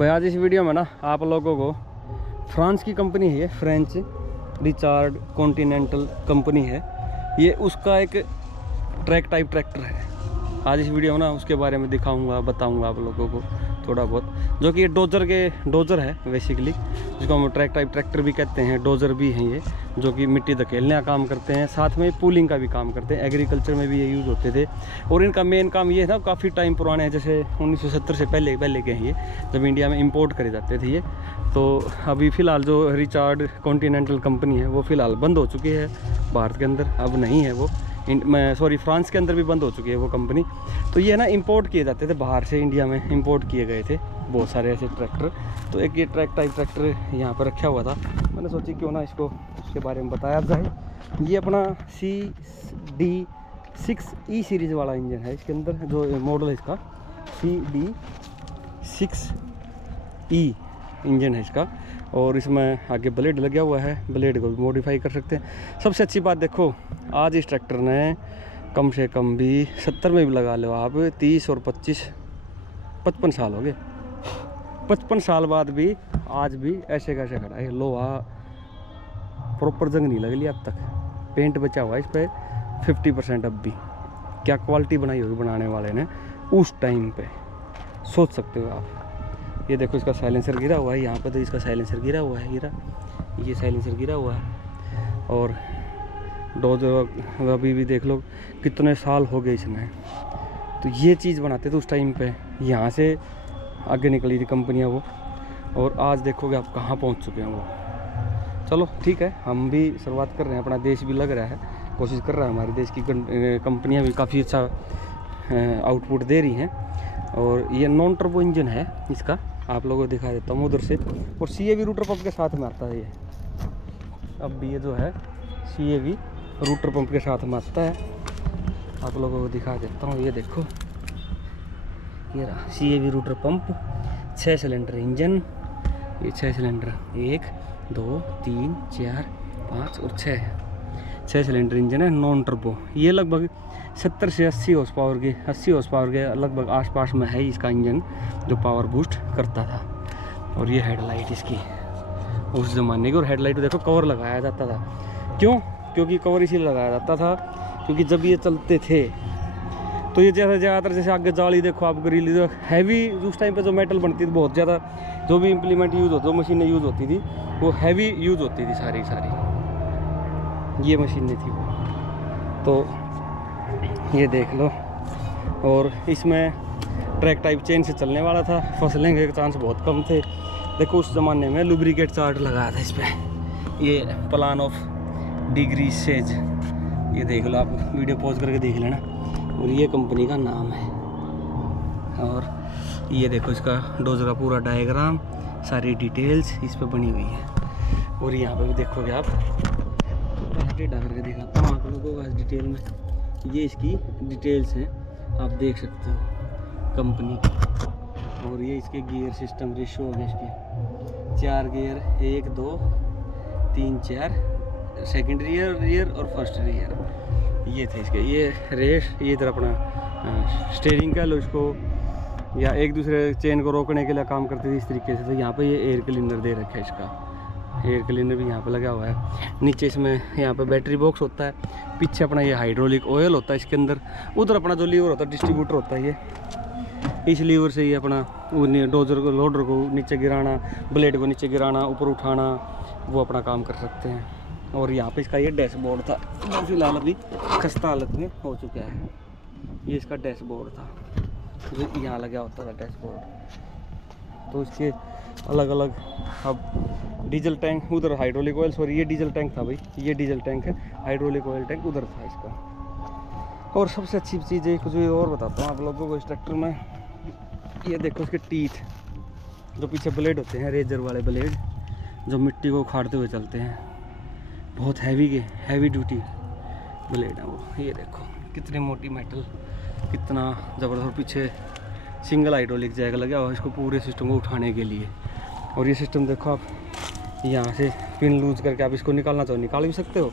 भाई आज इस वीडियो में ना आप लोगों को फ्रांस की कंपनी है, फ्रेंच रिचार्ड कॉन्टिनेंटल कंपनी है ये, उसका एक ट्रैक टाइप ट्रैक्टर है। आज इस वीडियो में ना उसके बारे में दिखाऊंगा, बताऊंगा आप लोगों को थोड़ा बहुत, जो कि ये डोजर है बेसिकली, जिसको हम ट्रैक टाइप ट्रैक्टर भी कहते हैं, डोजर भी हैं ये, जो कि मिट्टी धकेलने का काम करते हैं, साथ में पुलिंग का भी काम करते हैं। एग्रीकल्चर में भी ये यूज़ होते थे और इनका मेन काम ये है ना, काफ़ी टाइम पुराने हैं, जैसे 1970 से पहले के हैं ये, जब इंडिया में इंपोर्ट करे जाते थे ये। तो अभी फ़िलहाल जो रिचार्ड कॉन्टिनेंटल कंपनी है वो फ़िलहाल बंद हो चुकी है भारत के अंदर, अब नहीं है वो, फ्रांस के अंदर भी बंद हो चुकी है वो कंपनी। तो ये ना इंपोर्ट किए जाते थे बाहर से, इंडिया में इंपोर्ट किए गए थे बहुत सारे ऐसे ट्रैक्टर। तो एक ये ट्रैक टाइप ट्रैक्टर यहाँ पर रखा हुआ था, मैंने सोची क्यों ना इसको उसके बारे में बताया जाए। ये अपना CD6E सीरीज़ वाला इंजन है, इसके अंदर जो मॉडल है इसका CD6E इंजन है इसका, और इसमें आगे ब्लेड लगा हुआ है, ब्लेड को भी मॉडिफाई कर सकते हैं। सबसे अच्छी बात देखो, आज इस ट्रैक्टर ने कम से कम भी 70 में भी लगा लो आप, 30 और 25 55 साल हो गए। 55 साल बाद भी आज भी ऐसे कैसे खड़ा है, लोहा प्रॉपर जंग नहीं लग लिया अब तक, पेंट बचा हुआ है इस पर 50% अब भी। क्या क्वालिटी बनाई होगी बनाने वाले ने उस टाइम पे, सोच सकते हो आप। ये देखो इसका साइलेंसर गिरा हुआ है यहाँ पे, तो इसका साइलेंसर गिरा हुआ है, ये साइलेंसर गिरा हुआ है। और डोजर अभी भी देख लो कितने साल हो गए इसमें। तो ये चीज़ बनाते थे उस टाइम पे, यहाँ से आगे निकली थी कंपनियाँ वो, और आज देखोगे आप कहाँ पहुँच चुके हैं वो। चलो ठीक है, हम भी शुरुआत कर रहे हैं, अपना देश भी लग रहा है, कोशिश कर रहा है, हमारे देश की कंपनियाँ भी काफ़ी अच्छा आउटपुट दे रही हैं। और ये नॉन टर्बो इंजन है इसका, आप लोगों को दिखा देता हूँ उधर से, और CAV रूटर पंप के साथ में आता है ये। अब भी ये जो है CAV रूटर पंप के साथ में आता है, आप लोगों को दिखा देता हूँ। ये देखो, ये रहा CAV router pump, 6 cylinder engine, ये 6 सिलेंडर, 1 2 3 4 5 और 6 सिलेंडर इंजन है, नॉन टर्बो। ये लगभग 70 से 80 हॉर्स पावर के लगभग आसपास में है इसका इंजन, जो पावर बूस्ट करता था। और ये हेडलाइट इसकी उस ज़माने की, और हेडलाइट देखो कवर लगाया जाता था, क्योंकि कवर इसीलिए लगाया जाता था क्योंकि जब ये चलते थे तो ये ज़्यादातर जैसे आगे जाली देखो आप, ग्रिल जो हैवी उस टाइम पे जो मेटल बनती थी बहुत ज़्यादा, जो भी इम्प्लीमेंट यूज़ होता, जो मशीनें यूज़ होती थी वो हैवी यूज़ होती थी सारी ये मशीनें थी वो। तो ये देख लो, और इसमें ट्रैक टाइप चेन से चलने वाला था, फसलें के चांस बहुत कम थे। देखो उस ज़माने में लुब्रिकेट चार्ट लगाया था इस पर, ये प्लान ऑफ डिग्री सेज, ये देख लो आप, वीडियो पॉज करके देख लेना, और ये कंपनी का नाम है। और ये देखो इसका डोजर का पूरा डायग्राम, सारी डिटेल्स इस पर बनी हुई है। और यहाँ पे भी देखोगे आप, टेढ़ा करके दिखाता हूँ आप लोगों को डिटेल में, ये इसकी डिटेल्स हैं, आप देख सकते हो कंपनी की। और ये इसके गियर सिस्टम रेशो हो गए इसके, 4 गियर, 1 2 3 4, सेकंड रियर और फर्स्ट रियर, ये थे इसके। ये रेस, ये इधर अपना स्टीयरिंग का लो इसको, या एक दूसरे चेन को रोकने के लिए काम करते थे इस तरीके से। तो यहाँ पे ये एयर क्लीनर दे रखा है इसका, एयर क्लीनर भी यहाँ पे लगा हुआ है। नीचे इसमें यहाँ पे बैटरी बॉक्स होता है, पीछे अपना ये हाइड्रोलिक ऑयल होता है इसके अंदर, उधर अपना जो लीवर होता है डिस्ट्रीब्यूटर होता है ये, इस लीवर से ये अपना डोजर को, लोडर को नीचे गिराना, ब्लेड को नीचे गिराना, ऊपर उठाना, वो अपना काम कर सकते हैं। और यहाँ पे इसका ये डैशबोर्ड था, जो फिलहाल अभी खस्ता हालत में हो चुका है। ये इसका डैशबोर्ड था, जो यहाँ लगा होता था डैशबोर्ड। तो इसके अलग अलग, अब डीजल टैंक उधर, हाइड्रोलिक ऑयल, सॉरी ये डीजल टैंक था भाई, ये डीजल टैंक है, हाइड्रोलिक ऑयल टैंक उधर था इसका। और सबसे अच्छी चीज़ है, कुछ और बताता हूँ आप लोगों को इस ट्रैक्टर में। ये देखो इसके टीथ, जो पीछे ब्लेड होते हैं, रेजर वाले ब्लेड, जो मिट्टी को उखाड़ते हुए चलते हैं, बहुत हैवी ड्यूटी ब्लेड है वो। ये देखो कितनी मोटी मेटल, कितना ज़बरदस्त। पीछे सिंगल हाइड्रोलिक जैक लगा हुआ है इसको पूरे सिस्टम को उठाने के लिए। और ये सिस्टम देखो आप, यहाँ से पिन लूज करके आप इसको निकालना चाहो निकाल भी सकते हो,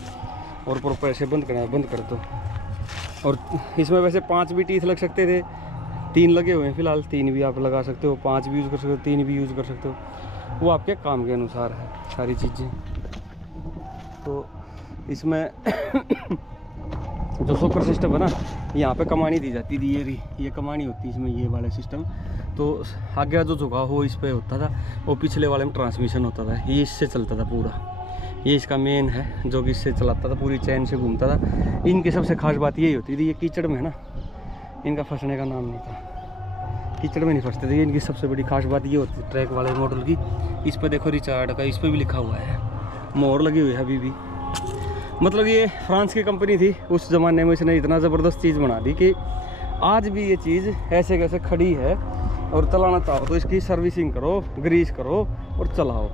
और प्रॉपर ऐसे बंद करना बंद कर दो। और इसमें वैसे 5 भी टीथ लग सकते थे, 3 लगे हुए हैं फ़िलहाल, 3 भी आप लगा सकते हो, 5 भी यूज़ कर सकते हो, 3 भी यूज़ कर सकते हो, वो आपके काम के अनुसार है सारी चीज़ें। तो इसमें जो सोकर सिस्टम है ना, यहाँ पे कमानी दी जाती थी, ये कमानी होती है इसमें, ये वाला सिस्टम। तो आगे जो झुकाव हो इस पे होता था, वो पिछले वाले में ट्रांसमिशन होता था, ये इससे चलता था पूरा। ये इसका मेन है जो कि इससे चलाता था, पूरी चैन से घूमता था। इनकी सबसे खास बात यही होती थी, ये कीचड़ में है ना, इनका फंसने का नाम नहीं था, कीचड़ में नहीं फंसते थे। इनकी सबसे बड़ी खास बात ये होती थी ट्रैक वाले मॉडल की। इस पर देखो रिचार्ड का, इस पर भी लिखा हुआ है, मोहर लगी हुई है अभी भी। मतलब ये फ्रांस की कंपनी थी उस ज़माने में, इसने इतना ज़बरदस्त चीज़ बना दी कि आज भी ये चीज़ ऐसे कैसे खड़ी है। और चलाना चाहो तो इसकी सर्विसिंग करो, ग्रीस करो और चलाओ।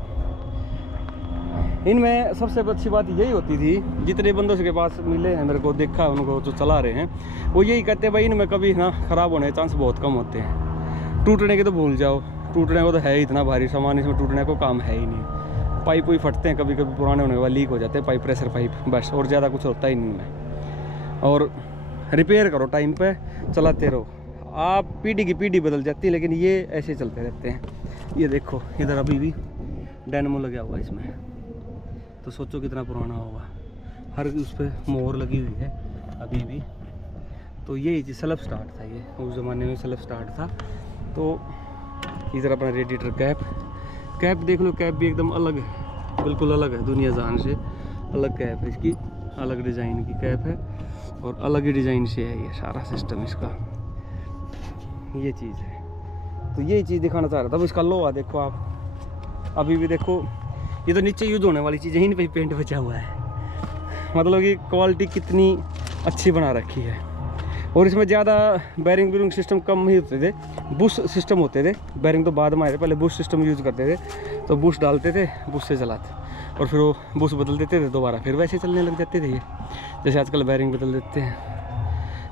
इनमें सबसे अच्छी बात यही होती थी, जितने बंदों के पास मिले हैं मेरे को, देखा है उनको जो चला रहे हैं, वो यही कहते हैं भाई इनमें कभी ना ख़राब होने के चांस बहुत कम होते हैं। टूटने के तो भूल जाओ, टूटने को तो है इतना भारी सामान, इसमें टूटने को काम है ही नहीं। पाइप ही फटते हैं कभी कभी, पुराने होने के बाद लीक हो जाते हैं पाइप, प्रेशर पाइप, बस, और ज़्यादा कुछ होता ही नहीं है। और रिपेयर करो टाइम पे, चलाते रहो। आप पीढ़ी की पीढ़ी बदल जाती है, लेकिन ये ऐसे चलते रहते हैं। ये देखो इधर अभी भी डायनामो लगा हुआ है इसमें, तो सोचो कितना पुराना होगा। हर उस पर मोहर लगी हुई है अभी भी। तो ये चीज़ सेल्फ स्टार्ट था, ये उस ज़माने में सेल्फ स्टार्ट था। तो इधर अपना रेडिएटर कैप देख लो, कैप भी एकदम अलग है, बिल्कुल अलग है दुनिया जहान से, अलग कैप है इसकी, अलग डिज़ाइन की कैप है और अलग ही डिज़ाइन से है ये सारा सिस्टम इसका। ये चीज़ है, तो यही चीज़ दिखाना चाह रहा था। अब इसका लोहा देखो आप, अभी भी देखो, ये तो नीचे यूज होने वाली चीज़ है, इन पे पेंट बचा हुआ है। मतलब कि क्वालिटी कितनी अच्छी बना रखी है। और इसमें ज़्यादा बैरिंग सिस्टम कम ही होते थे, बुश सिस्टम होते थे। बैरिंग तो बाद में आए थे, पहले बुश सिस्टम यूज़ करते थे। तो बुश डालते थे, बुश से चलाते, और फिर वो बुश बदल देते थे दोबारा, फिर वैसे चलने लग जाते थे ये, जैसे आजकल बैरिंग बदल देते हैं।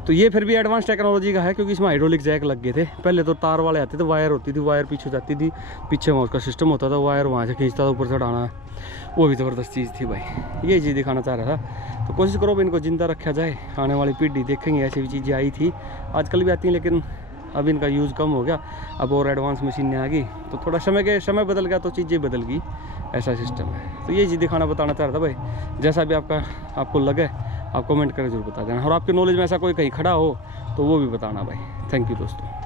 तो ये फिर भी एडवांस टेक्नोलॉजी का है, क्योंकि इसमें हाइड्रोलिक जैक लग गए थे। पहले तो तार वाले आते थे, वायर होती थी, वायर पीछे जाती थी, पीछे वहाँ उसका सिस्टम होता था, वायर वहाँ से खींचता था, ऊपर चढ़ाना, वो भी ज़बरदस्त चीज़ थी भाई। ये चीज़ दिखाना चाह रहा था। तो कोशिश करो भी इनको ज़िंदा रखा जाए, आने वाली पीढ़ी देखेंगे ऐसी भी चीज़ें आई थी, आजकल भी आती हैं, लेकिन अब इनका यूज़ कम हो गया। अब और एडवांस मशीनें आ गई, तो थोड़ा समय बदल गया तो चीज़ें बदल गई, ऐसा सिस्टम है। तो ये चीज़ दिखाना बताना चाह रहा था भाई। जैसा भी आपको लगे आप कमेंट करके जरूर बता देना, और आपके नॉलेज में ऐसा कोई कहीं खड़ा हो तो वो भी बताना भाई। थैंक यू दोस्तों।